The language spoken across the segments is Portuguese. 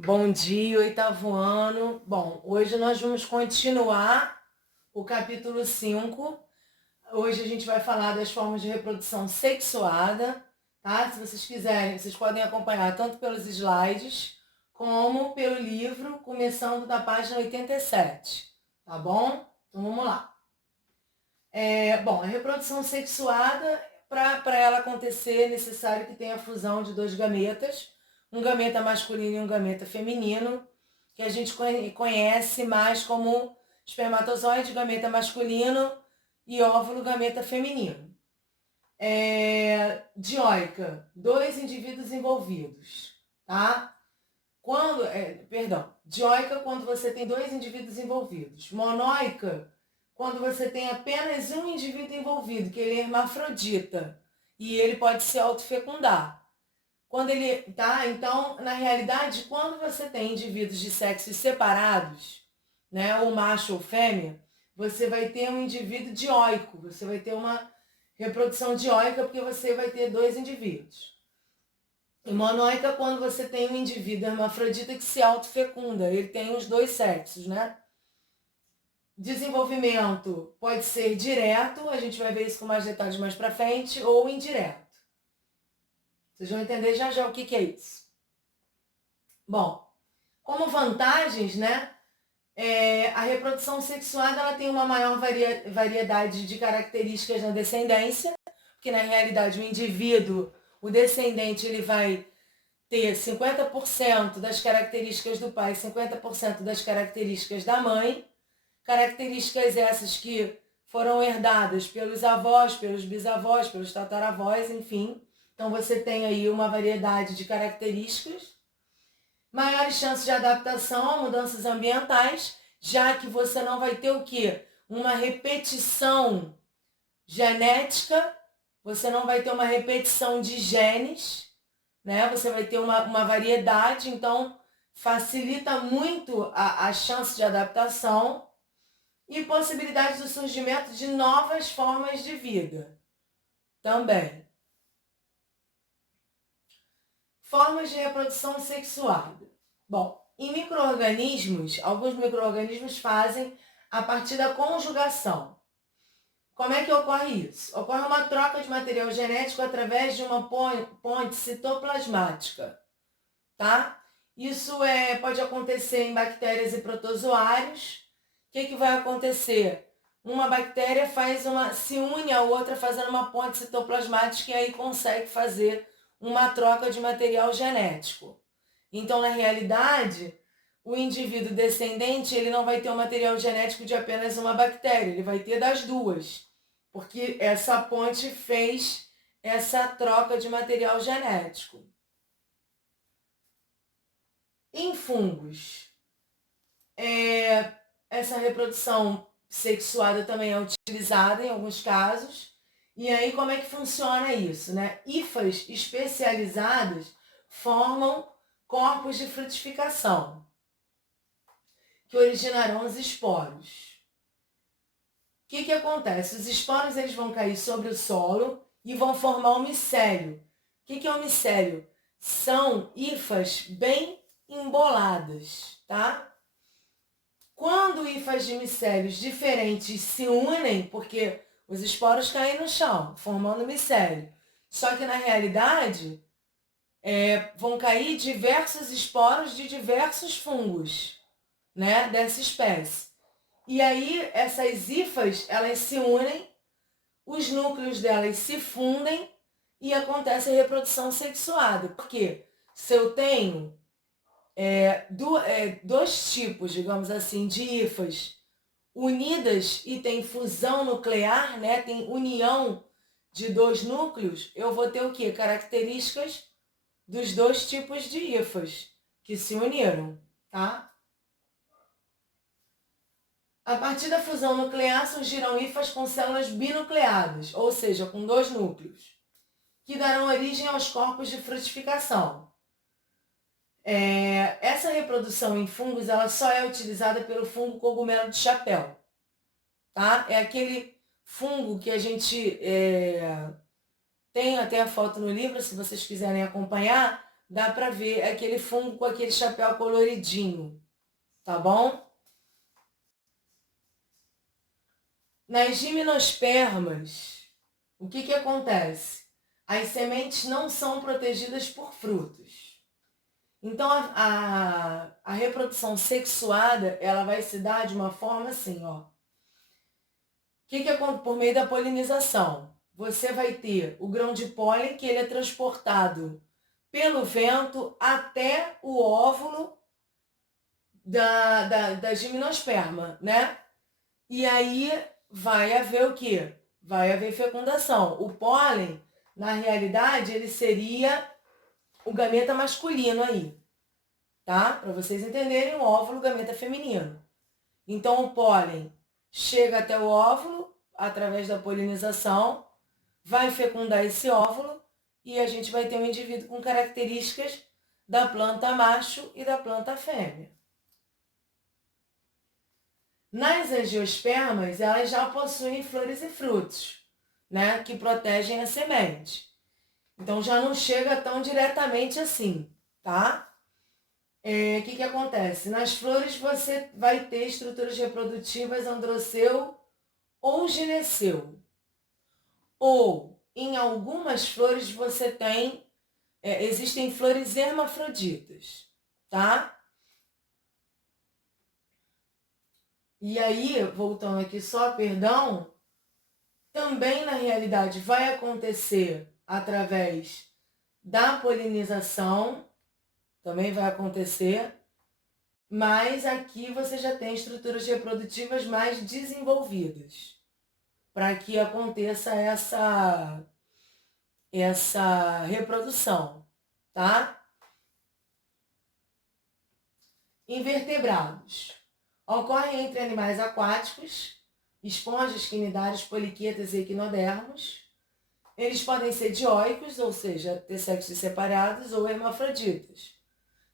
Bom dia, oitavo ano. Bom, hoje nós vamos continuar o capítulo 5. Hoje a gente vai falar das formas de reprodução sexuada, tá? Se vocês quiserem, vocês podem acompanhar tanto pelos slides como pelo livro, começando da página 87, tá bom? Então vamos lá. Bom, a reprodução sexuada, para ela acontecer, é necessário que tenha a fusão de dois gametas, um gameta masculino e um gameta feminino, que a gente conhece mais como espermatozoide, gameta masculino, e óvulo, gameta feminino. Dioica, dois indivíduos envolvidos, tá? Dioica, quando você tem dois indivíduos envolvidos. Monoica, quando você tem apenas um indivíduo envolvido, que ele é hermafrodita, e ele pode se autofecundar. Então, na realidade, quando você tem indivíduos de sexos separados, né, ou macho ou fêmea, você vai ter um indivíduo dioico, você vai ter uma reprodução dioica porque você vai ter dois indivíduos. E monoica quando você tem um indivíduo hermafrodita que se autofecunda, ele tem os dois sexos, né? Desenvolvimento pode ser direto, a gente vai ver isso com mais detalhes mais pra frente, ou indireto. Vocês vão entender já já o que é isso. Bom, como vantagens, né? A reprodução sexuada ela tem uma maior variedade de características na descendência, porque na realidade o descendente, ele vai ter 50% das características do pai, 50% das características da mãe, características essas que foram herdadas pelos avós, pelos bisavós, pelos tataravós, enfim. Então você tem aí uma variedade de características. Maiores chances de adaptação a mudanças ambientais, já que você não vai ter o quê? Uma repetição genética, você não vai ter uma repetição de genes, né? Você vai ter uma variedade, então facilita muito a chance de adaptação e possibilidade do surgimento de novas formas de vida também. Formas de reprodução sexuada. Bom, em micro-organismos, alguns micro-organismos fazem a partir da conjugação. Como é que ocorre isso? Ocorre uma troca de material genético através de uma ponte citoplasmática, tá? Isso pode acontecer em bactérias e protozoários. O que vai acontecer? Uma bactéria se une à outra fazendo uma ponte citoplasmática e aí consegue fazer uma troca de material genético. Então, na realidade, o indivíduo descendente ele não vai ter um material genético de apenas uma bactéria, ele vai ter das duas, porque essa ponte fez essa troca de material genético. Em fungos, essa reprodução sexuada também é utilizada em alguns casos. E aí, como é que funciona isso, né? Hifas especializadas formam corpos de frutificação, que originarão os esporos. O que acontece? Os esporos eles vão cair sobre o solo e vão formar um micélio. O que é um micélio? São hifas bem emboladas, tá? Quando hifas de micélios diferentes se unem, porque os esporos caem no chão, formando micélio. Só que na realidade, vão cair diversos esporos de diversos fungos, né, dessa espécie. E aí essas hifas, elas se unem, os núcleos delas se fundem e acontece a reprodução sexuada. Porque se eu tenho dois tipos, digamos assim, de hifas unidas e tem fusão nuclear, né? Tem união de dois núcleos, eu vou ter o quê? Características dos dois tipos de hifas que se uniram, tá? A partir da fusão nuclear surgirão hifas com células binucleadas, ou seja, com dois núcleos, que darão origem aos corpos de frutificação. Essa reprodução em fungos ela só é utilizada pelo fungo cogumelo de chapéu, tá? É aquele fungo que a gente tem até a foto no livro, se vocês quiserem acompanhar, dá para ver aquele fungo com aquele chapéu coloridinho, tá bom? Nas gimnospermas, o que acontece? As sementes não são protegidas por frutos. Então, a reprodução sexuada, ela vai se dar de uma forma assim, ó. O que acontece? Por meio da polinização. Você vai ter o grão de pólen, que ele é transportado pelo vento até o óvulo da gimnosperma, né? E aí vai haver o quê? Vai haver fecundação. O pólen, na realidade, ele seria o gameta masculino aí, tá? Para vocês entenderem, o óvulo, o gameta feminino. Então, o pólen chega até o óvulo, através da polinização, vai fecundar esse óvulo e a gente vai ter um indivíduo com características da planta macho e da planta fêmea. Nas angiospermas, elas já possuem flores e frutos, né, que protegem a semente. Então, já não chega tão diretamente assim, tá? O que acontece? Nas flores, você vai ter estruturas reprodutivas androceu ou gineceu. Ou, em algumas flores, você tem, existem flores hermafroditas, tá? E aí, voltando aqui só, perdão, também na realidade vai acontecer através da polinização, também vai acontecer, mas aqui você já tem estruturas reprodutivas mais desenvolvidas para que aconteça essa reprodução, tá? Invertebrados. Ocorrem entre animais aquáticos, esponjas, quinidários, poliquetas e equinodermos. Eles podem ser dioicos, ou seja, ter sexos separados, ou hermafroditas,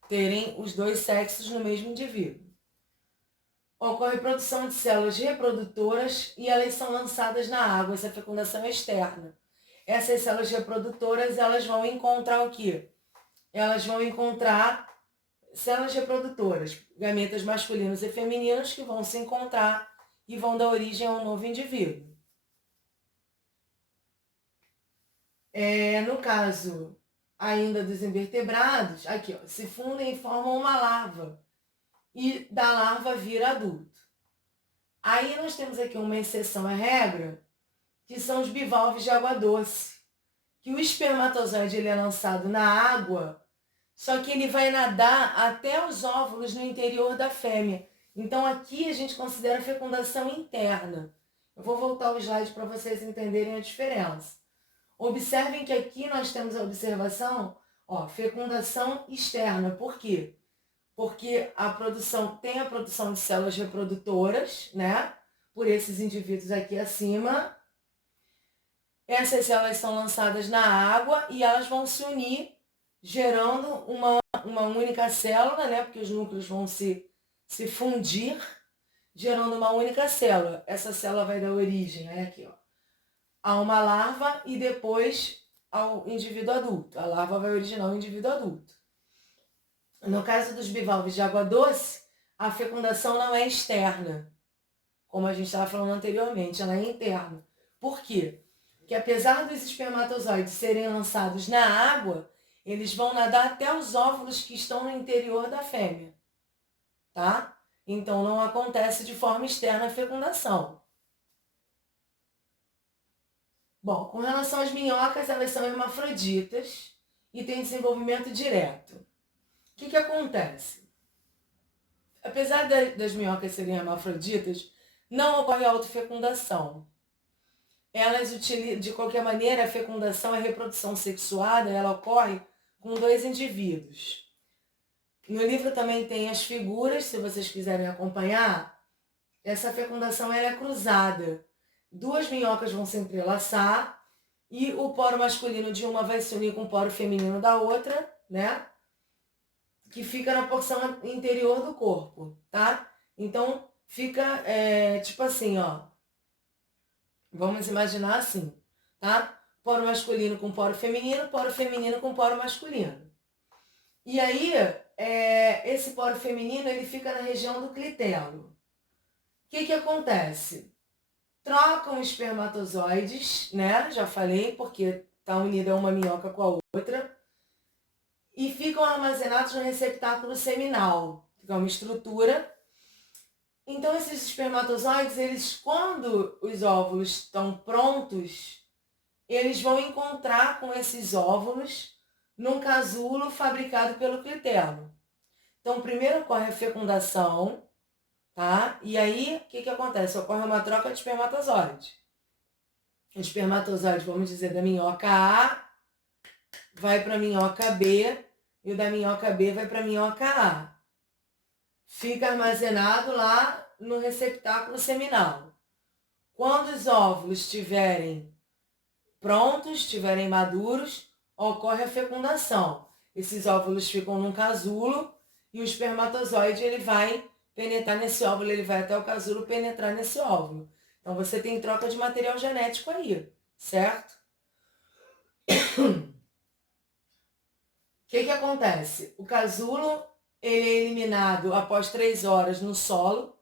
terem os dois sexos no mesmo indivíduo. Ocorre produção de células reprodutoras e elas são lançadas na água, essa fecundação é externa. Essas células reprodutoras, elas vão encontrar o quê? Elas vão encontrar células reprodutoras, gametas masculinos e femininos que vão se encontrar e vão dar origem a um novo indivíduo. No caso ainda dos invertebrados, aqui ó, se fundem e formam uma larva e da larva vira adulto. Aí nós temos aqui uma exceção à regra, que são os bivalves de água doce, que o espermatozoide ele é lançado na água, só que ele vai nadar até os óvulos no interior da fêmea. Então aqui a gente considera fecundação interna. Eu vou voltar o slide para vocês entenderem a diferença. Observem que aqui nós temos a observação, ó, fecundação externa. Por quê? Porque tem a produção de células reprodutoras, né? Por esses indivíduos aqui acima. Essas células são lançadas na água e elas vão se unir, gerando uma única célula, né? Porque os núcleos vão se fundir, gerando uma única célula. Essa célula vai dar origem, né? Aqui, ó, a uma larva e depois ao indivíduo adulto. A larva vai originar o indivíduo adulto. No caso dos bivalves de água doce, a fecundação não é externa, como a gente estava falando anteriormente, ela é interna. Por quê? Porque apesar dos espermatozoides serem lançados na água, eles vão nadar até os óvulos que estão no interior da fêmea, tá? Então não acontece de forma externa a fecundação. Bom, com relação às minhocas, elas são hermafroditas e têm desenvolvimento direto. O que acontece? Apesar das minhocas serem hermafroditas, não ocorre autofecundação. Elas utilizam, de qualquer maneira, a fecundação, a reprodução sexuada, ela ocorre com dois indivíduos. No livro também tem as figuras, se vocês quiserem acompanhar. Essa fecundação ela é cruzada. Duas minhocas vão se entrelaçar e o poro masculino de uma vai se unir com o poro feminino da outra, né? Que fica na porção interior do corpo, tá? Então, fica tipo assim, ó. Vamos imaginar assim, tá? Poro masculino com poro feminino com poro masculino. E aí, esse poro feminino, ele fica na região do clitelo. O que acontece? Trocam espermatozoides, né? Já falei, porque tá unida uma minhoca com a outra. E ficam armazenados no receptáculo seminal, que é uma estrutura. Então, esses espermatozoides, eles, quando os óvulos estão prontos, eles vão encontrar com esses óvulos num casulo fabricado pelo clitelo. Então, primeiro ocorre a fecundação, tá? E aí, o que acontece? Ocorre uma troca de espermatozoide. O espermatozoide, vamos dizer, da minhoca A vai para a minhoca B e o da minhoca B vai para a minhoca A. Fica armazenado lá no receptáculo seminal. Quando os óvulos estiverem prontos, estiverem maduros, ocorre a fecundação. Esses óvulos ficam num casulo e o espermatozoide ele vai penetrar nesse óvulo, ele vai até o casulo penetrar nesse óvulo. Então você tem troca de material genético aí, certo? O que acontece? O casulo ele é eliminado após 3 horas no solo,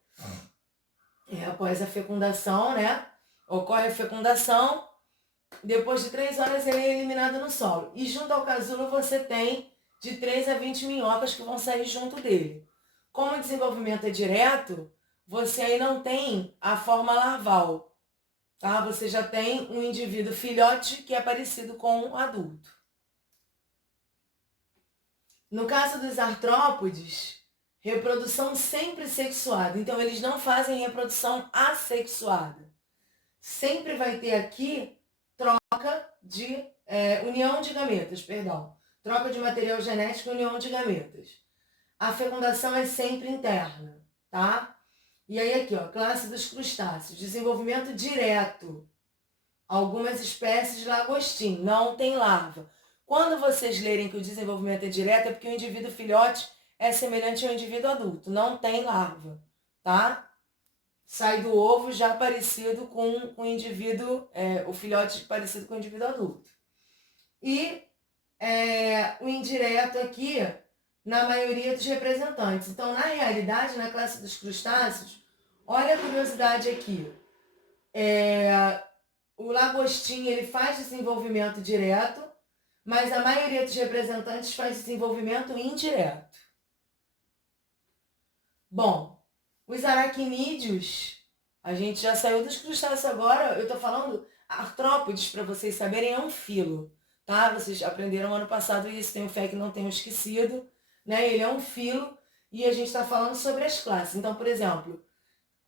após a fecundação, né? Ocorre a fecundação, depois de 3 horas ele é eliminado no solo. E junto ao casulo você tem de 3 a 20 minhocas que vão sair junto dele. Como o desenvolvimento é direto, você aí não tem a forma larval, tá? Você já tem um indivíduo filhote que é parecido com um adulto. No caso dos artrópodes, reprodução sempre sexuada. Então, eles não fazem reprodução assexuada. Sempre vai ter aqui troca de união de gametas, perdão. Troca de material genético e união de gametas. A fecundação é sempre interna, tá? E aí aqui, ó, classe dos crustáceos, desenvolvimento direto. Algumas espécies de lagostim, não tem larva. Quando vocês lerem que o desenvolvimento é direto, é porque o indivíduo filhote é semelhante ao indivíduo adulto, não tem larva, tá? Sai do ovo já parecido com o indivíduo, o filhote parecido com o indivíduo adulto. E o indireto aqui, na maioria dos representantes. Então, na realidade, na classe dos crustáceos, olha a curiosidade aqui. O lagostim, ele faz desenvolvimento direto, mas a maioria dos representantes faz desenvolvimento indireto. Bom, os aracnídeos, a gente já saiu dos crustáceos agora, eu tô falando artrópodes, para vocês saberem, é um filo, tá? Vocês aprenderam ano passado isso, tenho fé que não tenham esquecido, né? Ele é um filo e a gente está falando sobre as classes. Então, por exemplo,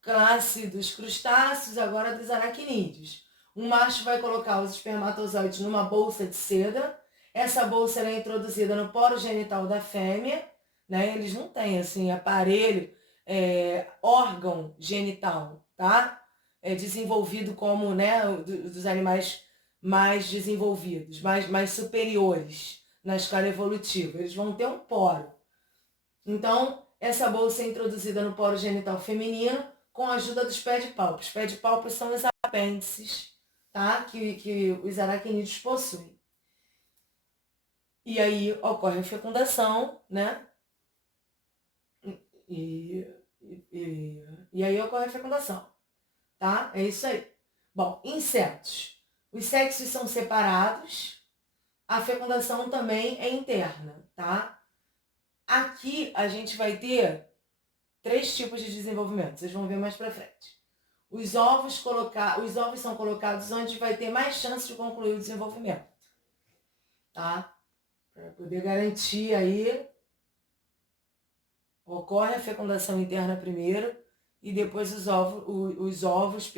classe dos crustáceos, agora dos aracnídeos. Um macho vai colocar os espermatozoides numa bolsa de seda. Essa bolsa é introduzida no poro genital da fêmea, né? Eles não têm assim aparelho, órgão genital, tá? É desenvolvido como, né, dos animais mais desenvolvidos, mais superiores na escala evolutiva. Eles vão ter um poro. Então, essa bolsa é introduzida no poro genital feminino com a ajuda dos pedipalpos. Pedipalpos são os apêndices, tá? que os aracnídeos possuem. E aí ocorre a fecundação, né? E aí ocorre a fecundação, tá? É isso aí. Bom, insetos. Os sexos são separados, a fecundação também é interna, tá? Aqui a gente vai ter 3 tipos de desenvolvimento, vocês vão ver mais pra frente. Os ovos são colocados onde vai ter mais chance de concluir o desenvolvimento, tá? Para poder garantir aí, ocorre a fecundação interna primeiro e depois os ovos,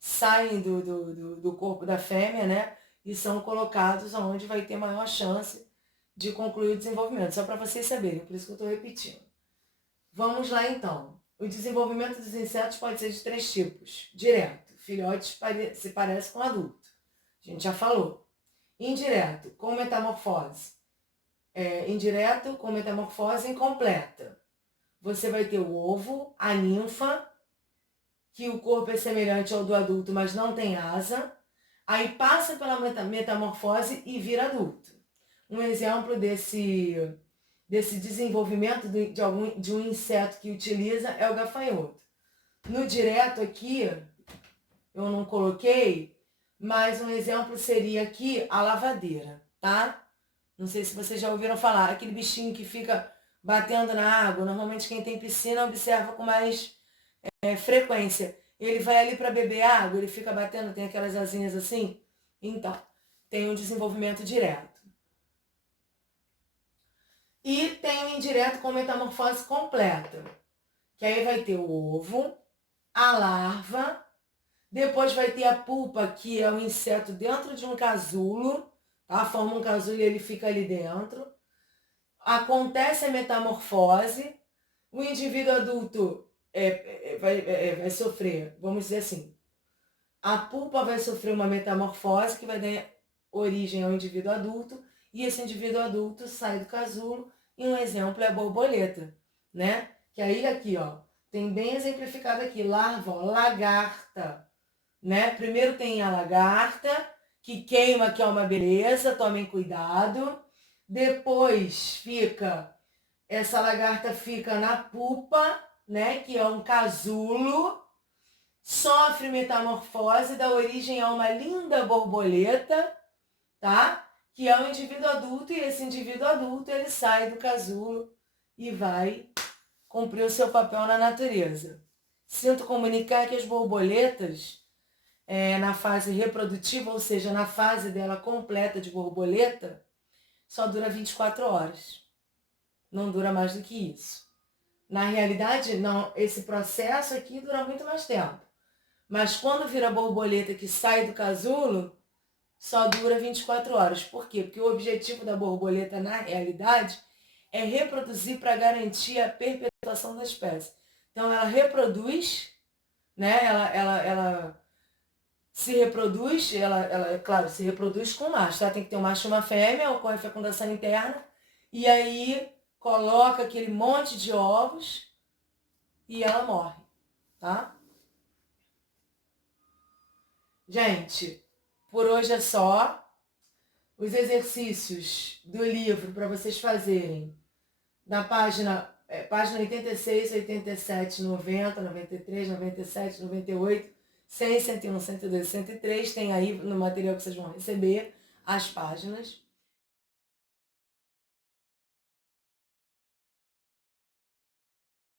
saem do corpo da fêmea, né? E são colocados onde vai ter maior chance de concluir o desenvolvimento. Só para vocês saberem, por isso que eu estou repetindo. Vamos lá então. O desenvolvimento dos insetos pode ser de 3 tipos. Direto, filhotes se parece com adulto. A gente já falou. Indireto, com metamorfose. Indireto, com metamorfose incompleta. Você vai ter o ovo, a ninfa, que o corpo é semelhante ao do adulto, mas não tem asa. Aí passa pela metamorfose e vira adulto. Um exemplo desse desse desenvolvimento de um inseto que utiliza é o gafanhoto. No direto aqui, eu não coloquei, mas um exemplo seria aqui a lavadeira, tá? Não sei se vocês já ouviram falar, aquele bichinho que fica batendo na água, normalmente quem tem piscina observa com mais frequência. Ele vai ali para beber água, ele fica batendo, tem aquelas asinhas assim. Então, tem um desenvolvimento direto. E tem o indireto com metamorfose completa, que aí vai ter o ovo, a larva, depois vai ter a pulpa, que é o inseto dentro de um casulo, tá? Forma um casulo e ele fica ali dentro. Acontece a metamorfose, o indivíduo adulto vai sofrer, vamos dizer assim, a pulpa vai sofrer uma metamorfose que vai dar origem ao indivíduo adulto, e esse indivíduo adulto sai do casulo, e um exemplo é a borboleta, né? Que aí aqui, ó, tem bem exemplificado aqui, larva, ó, lagarta, né? Primeiro tem a lagarta, que queima, que é uma beleza, tomem cuidado. Depois essa lagarta fica na pupa, né? Que é um casulo, sofre metamorfose, dá origem a uma linda borboleta, tá? Que é um indivíduo adulto, e esse indivíduo adulto, ele sai do casulo e vai cumprir o seu papel na natureza. Sinto comunicar que as borboletas, na fase reprodutiva, ou seja, na fase dela completa de borboleta, só dura 24 horas. Não dura mais do que isso. Na realidade, não, esse processo aqui dura muito mais tempo. Mas quando vira borboleta que sai do casulo, só dura 24 horas. Por quê? Porque o objetivo da borboleta, na realidade, é reproduzir para garantir a perpetuação da espécie. Então, ela reproduz, né? Ela se reproduz, claro, se reproduz com macho, tá? Tem que ter um macho e uma fêmea, ocorre a fecundação interna, e aí coloca aquele monte de ovos e ela morre, tá? Gente, por hoje é só. Os exercícios do livro para vocês fazerem na página 86, 87, 90, 93, 97, 98, 100, 101, 102, 103, tem aí no material que vocês vão receber as páginas.